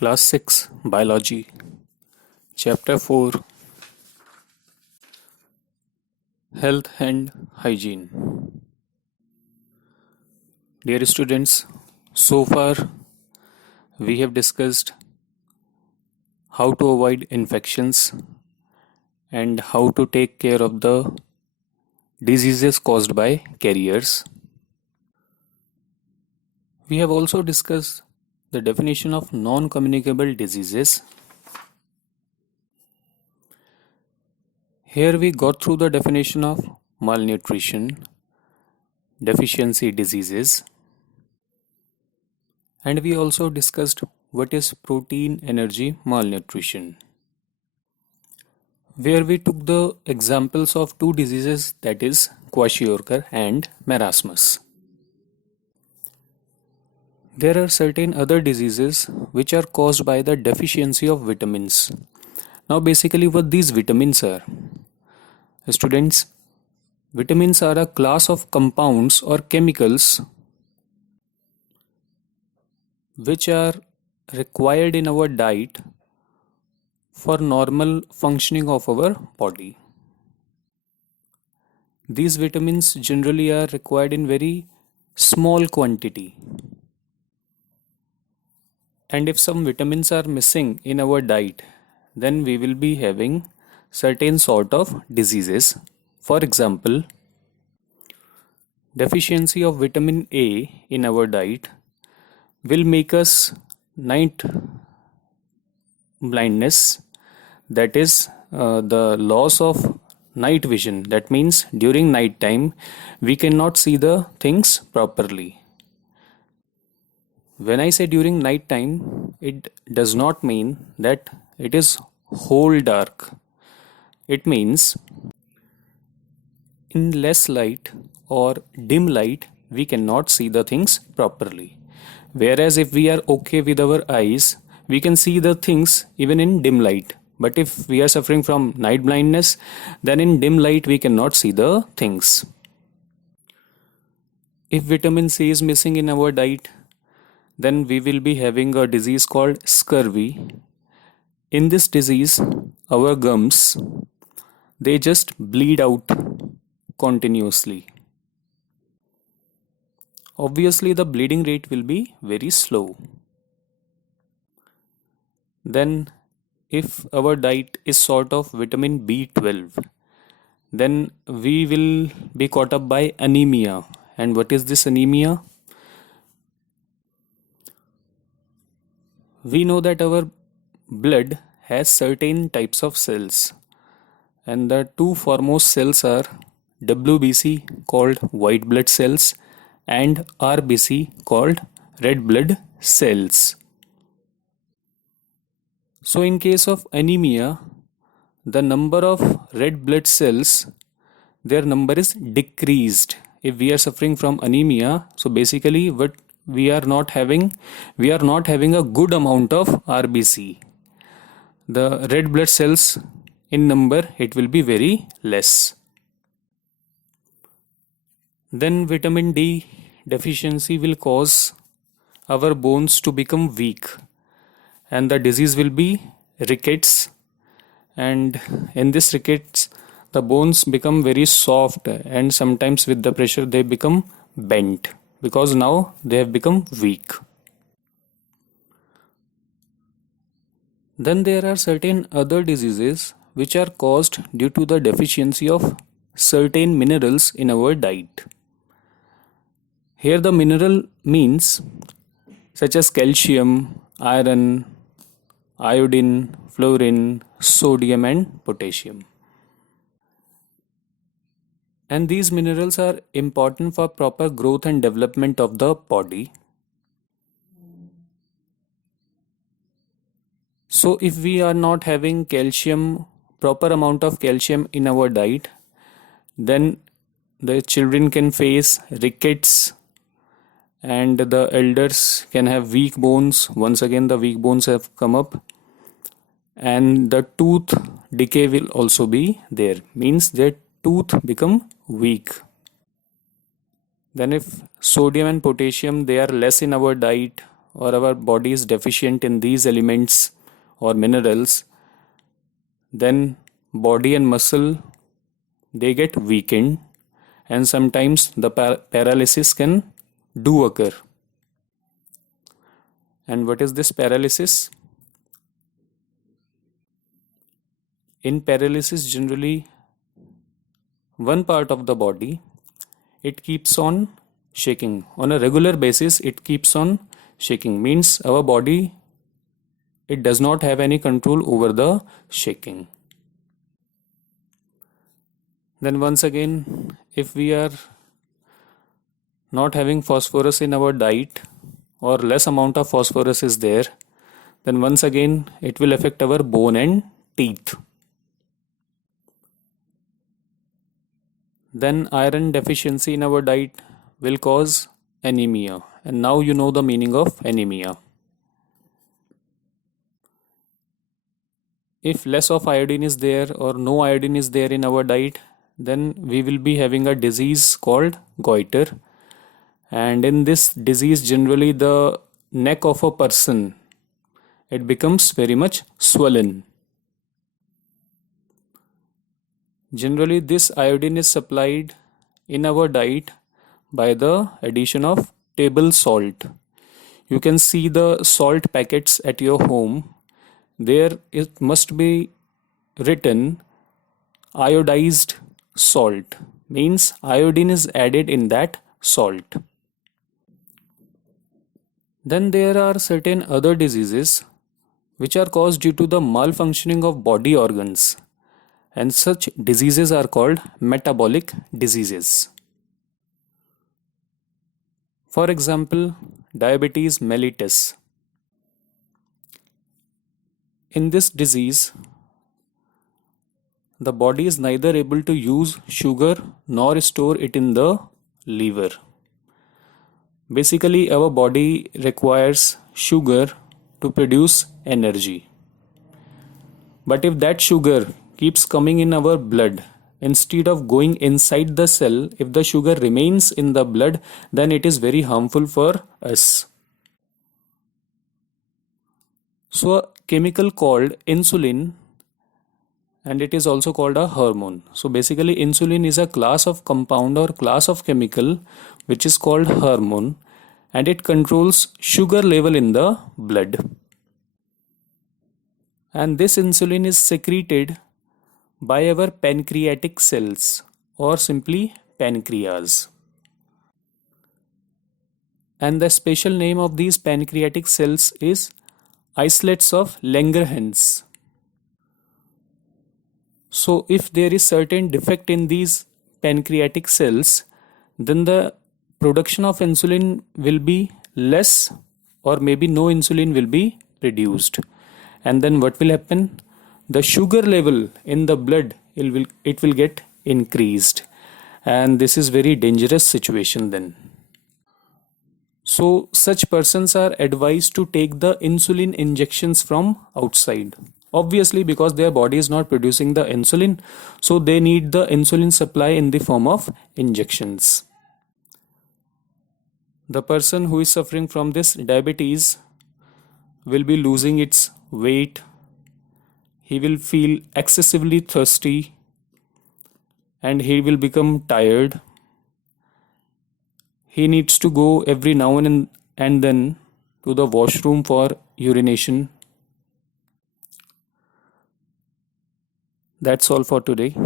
Class 6 Biology Chapter 4 Health and Hygiene. Dear students, so far we have discussed how to avoid infections and how to take care of the diseases caused by carriers. We have also discussed the definition of non-communicable diseases. Here we got through the definition of malnutrition, deficiency diseases, and we also discussed what is protein energy malnutrition, where we took the examples of two diseases, that is kwashiorkor and marasmus. There are certain other diseases which are caused by the deficiency of vitamins. Now basically what these vitamins are? Students, vitamins are a class of compounds or chemicals which are required in our diet for normal functioning of our body. These vitamins generally are required in very small quantity. And if some vitamins are missing in our diet, then we will be having certain sort of diseases. For example, deficiency of vitamin A in our diet will make us night blindness, that is the loss of night vision. That means during night time we cannot see the things properly. When I say during night time, it does not mean that it is whole dark. It means in less light or dim light we cannot see the things properly. Whereas if we are okay with our eyes, we can see the things even in dim light. But if we are suffering from night blindness, then in dim light we cannot see the things. If vitamin C is missing in our diet, then we will be having a disease called scurvy. In this disease, our gums, they just bleed out continuously. Obviously, the bleeding rate will be very slow. Then, if our diet is sort of vitamin B12, then we will be caught up by anemia. And what is this anemia? We know that our blood has certain types of cells, and the two foremost cells are WBC called white blood cells and RBC called red blood cells. So in case of anemia, the number of red blood cells, their number is decreased. If we are suffering from anemia, so basically what we are not having a good amount of RBC. The red blood cells in number, it will be very less. Then vitamin D deficiency will cause our bones to become weak, and the disease will be rickets. And in this rickets, the bones become very soft, and sometimes with the pressure they become bent, because now they have become weak. Then there are certain other diseases which are caused due to the deficiency of certain minerals in our diet. Here the mineral means such as calcium, iron, iodine, fluorine, sodium and potassium. And these minerals are important for proper growth and development of the body. So if we are not having calcium, proper amount of calcium in our diet, then the children can face rickets and the elders can have weak bones. Once again the weak bones have come up, and the tooth decay will also be there, means their tooth become weak. Then if sodium and potassium, they are less in our diet, or our body is deficient in these elements or minerals, then body and muscle, they get weakened, and sometimes the paralysis can do occur. And what is this paralysis? In paralysis, generally one part of the body, it keeps on shaking on a regular basis. It keeps on shaking, means our body, it does not have any control over the shaking. Then once again, if we are not having phosphorus in our diet, or less amount of phosphorus is there, then once again it will affect our bone and teeth. Then iron deficiency in our diet will cause anemia, and now you know the meaning of anemia. If less of iodine is there or no iodine is there in our diet, then we will be having a disease called goiter. And in this disease, generally the neck of a person, it becomes very much swollen. Generally this iodine is supplied in our diet by the addition of table salt. You can see the salt packets at your home. There it must be written iodized salt, means iodine is added in that salt. Then there are certain other diseases which are caused due to the malfunctioning of body organs, and such diseases are called metabolic diseases. For example, diabetes mellitus. In this disease, the body is neither able to use sugar nor store it in the liver. Basically, our body requires sugar to produce energy. But if that sugar keeps coming in our blood, instead of going inside the cell, if the sugar remains in the blood, then it is very harmful for us. So a chemical called insulin, and it is also called a hormone. So basically insulin is a class of compound or class of chemical which is called hormone, and it controls sugar level in the blood. And this insulin is secreted by our pancreatic cells, or simply pancreas. And the special name of these pancreatic cells is islets of Langerhans. So if there is certain defect in these pancreatic cells, then the production of insulin will be less, or maybe no insulin will be produced. And then what will happen? The sugar level in the blood, it will get increased, and this is very dangerous situation then. So such persons are advised to take the insulin injections from outside. Obviously, because their body is not producing the insulin, so they need the insulin supply in the form of injections. The person who is suffering from this diabetes will be losing its weight. He will feel excessively thirsty, and he will become tired. He needs to go every now and then to the washroom for urination. That's all for today.